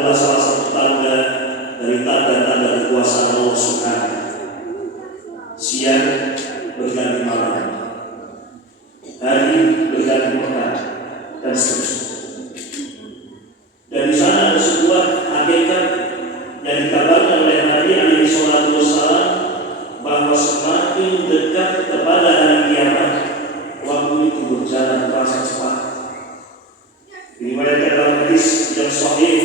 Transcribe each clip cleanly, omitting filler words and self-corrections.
adalah salah satu tanda dari tanda-tanda kekuasaan Allah Subhanahu. Siang berganti malam, hari berganti pekan, dan seterusnya. Dan di sana ada sebuah hakikat yang dikabarkan oleh Nabi alaihi salatu wassalam, bahwa semakin dekat kepada hari kiamat, waktu itu berjalan terasa cepat. Diriwayatkan dalam hadis yang sahih,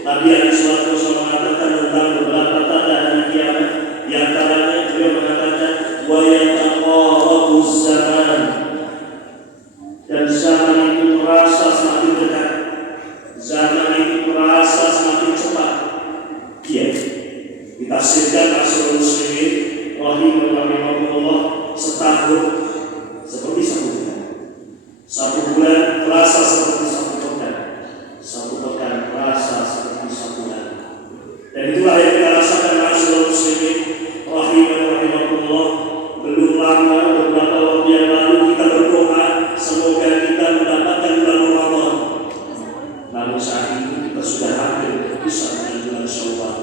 Nabi alaihi salatu wassalam mengatakan tentang beberapa tanda hari kiamat. Di antaranya beliau mengatakan, wa yataqarrabuz zaman, dan zaman itu terasa semakin dekat, zaman itu terasa semakin cepat. Ya, ditafsirkan Rasul Muslimin rahimahullah, setahun seperti satu bulan, satu bulan terasa seperti satu pekan, satu pekan terasa seperti satu bulan. Dan itulah yang kita rasakan Rasul Muslimin rahimahullah. Belum lama, beberapa waktu yang lalu kita berdoa semoga kita mendapatkan bulan Ramadan. Namun saat ini kita sudah hampir berpisah dengan bulan Syawal.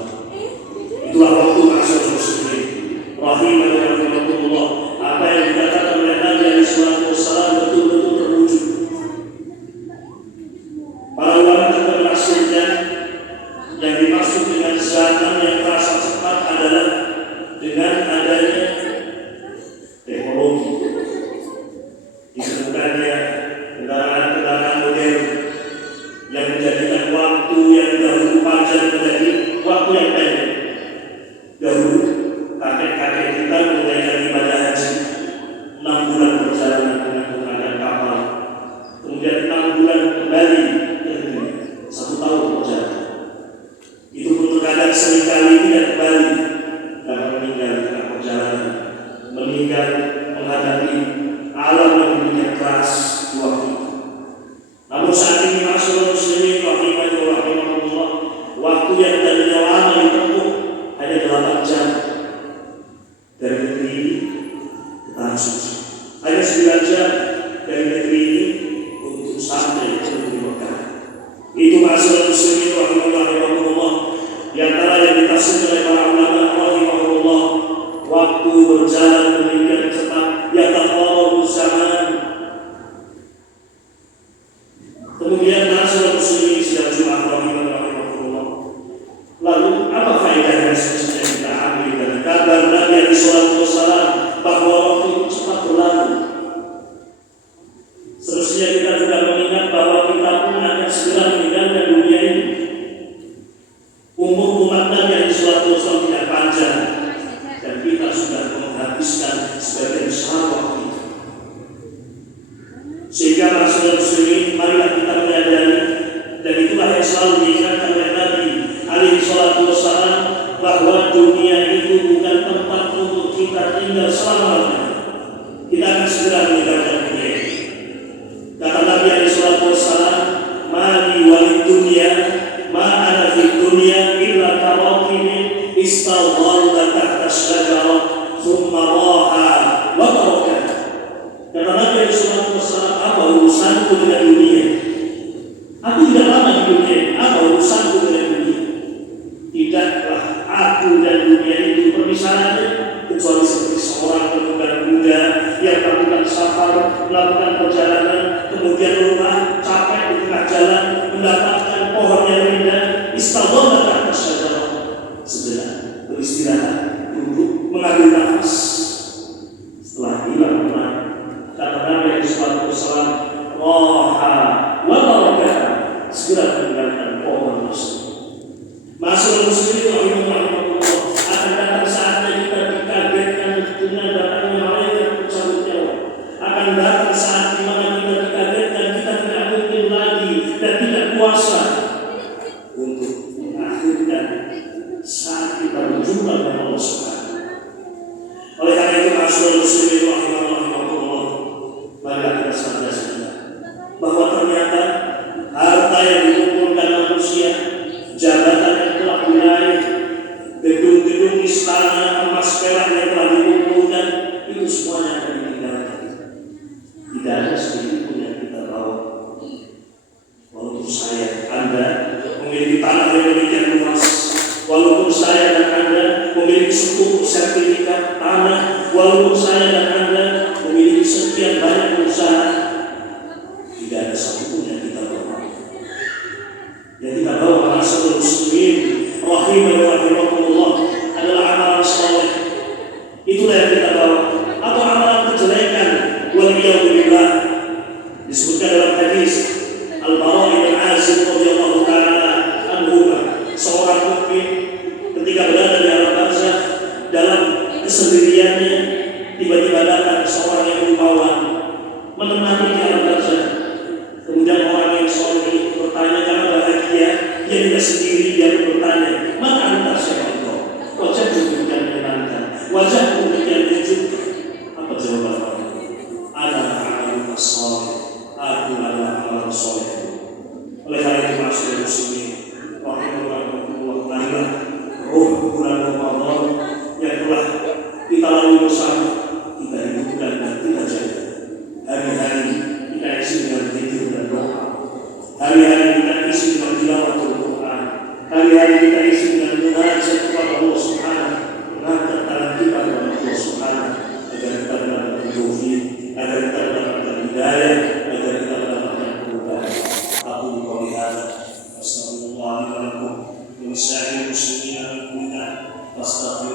Itulah waktu Rasul Muslimin rahimahullah. Apa yang dikatakan oleh Nabi alaihi salatu wassalam betul-betul terwujud. Para ulama juga menafsirkan yang dimaksud dengan zaman yang terasa cepat adalah dengan adanya teknologi, ditemukannya kendaraan-kendaraan modern yang menjadikan waktu yang dahulu panjang menjadi waktu yang pendek. Dahulu kakek-kakek kita menunaikan ibadah haji 6 bulan perjalanan dengan menggunakan kapal, kemudian 6 bulan kembali ke negeri, 1 tahun perjalanan. Itu pun terkadang seringkali tidak kembali karena meninggal di tengah perjalanan, meninggal menghadapi alam yang demikian keras di waktu itu. Namun saat ini Rasul Muslimin rahimahullah, waktu yang tadinya lama ditempuh hanya 8 jam dari negeri ini ke tanah suci, hanya 9 jam dari negeri ini untuk sampai ke negeri Mekah. Itu Rasul Muslimin rahimahullah. Di antara yang ditafsirkan oleh para ulama rahimahullah, waktu berjalan demikian cepat, yataqarrabuz zaman. Kemudian Rasul Muslimin sidang Jumat rahimahullah. Lalu apa faedahnya sebenarnya kita ambil dari kabar Nabi alaihi salatu wassalam bahwa waktu itu cepat berlalu? Seterusnya kita juga mengingat bahwa kita pun akan segera meninggalkan dunia ini. Umur umat Nabi alaihi salatu wassalam tidak panjang, dan kita sudah menghabiskan sebagian besar waktu itu. Sehingga Rasul Muslimin, marilah kita menyadari, dan itulah yang selalu diingatkan oleh Nabi alaihi salatu wassalam, bahwa dunia itu bukan tempat untuk kita tinggal selama-lamanya. Kita akan segera meninggalkan dunia ini. Kata Nabi alaihi salatu wassalam, mali walid dunia ma ana fid dunya illa karakibin istadalla tahta syajarah thumma raha wa taraka. Kata Nabi alaihi salatu wassalam, apa urusanku dengan dunia? Aku tidak lama di dunia, apa urusanku dengan dunia? Tidaklah aku dan dunia itu permisalannya kecuali seperti seorang penunggang kuda yang melakukan safar, melakukan perjalanan, kemudian rumah capek di tengah jalan, mendapatkan pohon yang indah, istadalla tahta syajarah, sejenak beristirahat, duduk, mengambil nafas. Setelah hilang tenang, kata Nabi alaihi salatu wassalam, raha wa baraka, segera meninggalkan pohon tersebut. Rasul Muslimin rahimahullah, akan datang saatnya kita dikagetkan dengan datangnya malaikat pencabut nyawa. Akan datang saat di mana kita dikagetkan, kita tidak mungkin lagi dan tidak kuasa untuk mengakhirkan saat kita berjumpa dengan Allah Subhanahu. Oleh karena itu Rasul Muslimin rahimahullah, marilah kita sadar bahwa ternyata harta yang dikumpulkan manusia, jabatan yang telah diraih, gedung-gedung istana, emas perak yang telah dikumpulkan, itu semuanya akan ditinggalkan. Tidak ada sedikit pun yang kita bawa. Walaupun saya, Anda memiliki di tanah yang demikian luas. Walaupun saya dan Anda memiliki sepupu sertifikat tanah, walaupun saya dan Anda memiliki sekian banyak usaha, tidak ada satupun yang kita bawa. Yang kita bawa asal muslimin rahimah wa rahimakumullah adalah amalan soleh. Itulah yang kita bawa. Atau amalan kejelekan, waliyahulillah. Disebutkan dalam hadis Al-Bara' bin Azib radhiyallahu ta'ala anhu, seorang mukmin ketika berada di alam barzakh dalam kesendiriannya, tiba-tiba datang seorang yang rupawan menemani di alam barzakh. Kemudian orang yang soleh bertanya karena bahagia, dia tidak sendiri, dia bertanya, "Man anta ya Allah?" Wajahku demikian menyenangkan, wajahku demikian dikejutkan. Apa jawaban orang? Ada amal soleh, aku adalah amal soleh. Oleh karena itu masyarakat muslimin rahimahullah, marilah roh bulan Ramadan yang telah kita lalui bersama kita hidupkan dan kita jaga. Hari-hari kita isi dengan zikir dan doa. Hari-hari kita isi dengan tilawatul Quran. Hari-hari kita isi dengan munajat kepada Allah Subhanahu, mengangkat tangan kita kepada Allah Subhanahu agar kita mendapatkan taufik, agar kita mendapatkan hidayah, agar kita mendapatkan perubahan. Aku qouli hadza astaghfirullah li wa lakum wa lisa'iril muslimina min kulli dhanbin.